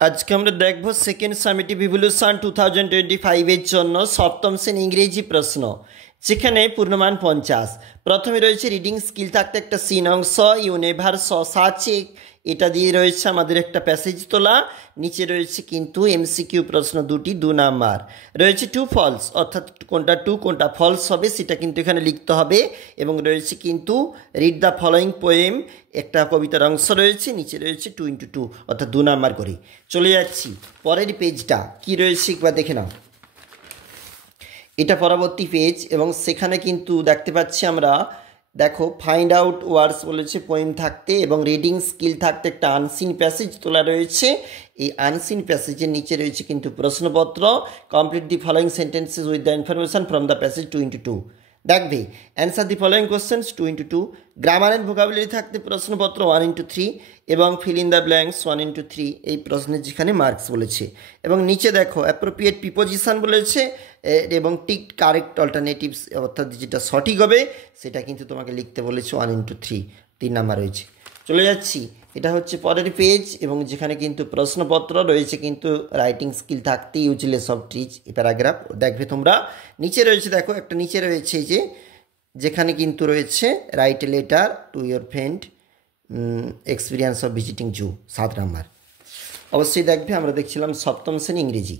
আজকে আমরা দেখব সেকেন্ড সামেটিভ ইভলিউশন 2025 এর জন্য সপ্তম শ্রেণী ইংরেজি প্রশ্ন, যেখানে পূর্ণমান 50। প্রথমে রয়েছে রিডিং স্কিল থাকতে একটা সিন অংশ, ইউনিভার্স সাচে, এটা দিয়ে রয়েছে আমাদের একটা প্যাসেজ তোলা। নিচে রয়েছে কিন্তু এমসিকিউ প্রশ্ন দুটি, 2 নাম্বার। রয়েছে টু ফলস, অর্থাৎ কোনটা টু কোনটা ফলস হবে সেটা কিন্তু এখানে লিখতে হবে। এবং রয়েছে কিন্তু রিড দ্য ফলোয়িং পোয়েম, একটা কবিতার অংশ রয়েছে। নিচে রয়েছে 2x2, অর্থাৎ 2 নাম্বার করে। চলে যাচ্ছি পরের পেজটা কি রয়েছে একবার দেখে নাও। এটা পরবর্তী পেজ এবং সেখানে কিন্তু দেখতে পাচ্ছি আমরা, দেখো ফাইন্ড আউট ওয়ার্ডস বলেছে পোয়েম থাকতে, এবং রিডিং স্কিল থাকতে একটা আনসিন প্যাসেজ তোলা রয়েছে। এই আনসিন প্যাসেজের নিচে রয়েছে কিন্তু প্রশ্নপত্র। Complete the following sentences with the information from the passage 2x2। দেখবে answer the following questions 2x2। Grammar and vocabulary থাকতে প্রশ্নপত্র 1x3 এবং fill in the blanks 1x3, এই প্রশ্নের যেখানে মার্কস বলেছে। এবং নিচে দেখো অ্যাপ্রোপ্রিয়েট প্রিপোজিশন বলেছে এবং টিক কারেক্ট অল্টারনেটিভস, অর্থাৎ যেটা সঠিক হবে সেটা কিন্তু তোমাকে লিখতে বলেছে 1x3, 3 নাম্বার রয়েছে। চলে যাচ্ছি, এটা হচ্ছে পরের পেজ এবং যেখানে কিন্তু প্রশ্নপত্র রয়েছে কিন্তু রাইটিং স্কিল থাকতে ইউজলেস অফ ট্রিজ, এই প্যারাগ্রাফ দেখবে তোমরা। নিচে রয়েছে দেখো একটা নিচে রয়েছে যে যেখানে কিন্তু রয়েছে write a letter to your friend experience of visiting zoo, 7 number. অবশ্যই দেখবে, আমরা দেখছিলাম সপ্তম শ্রেণী ইংরেজি।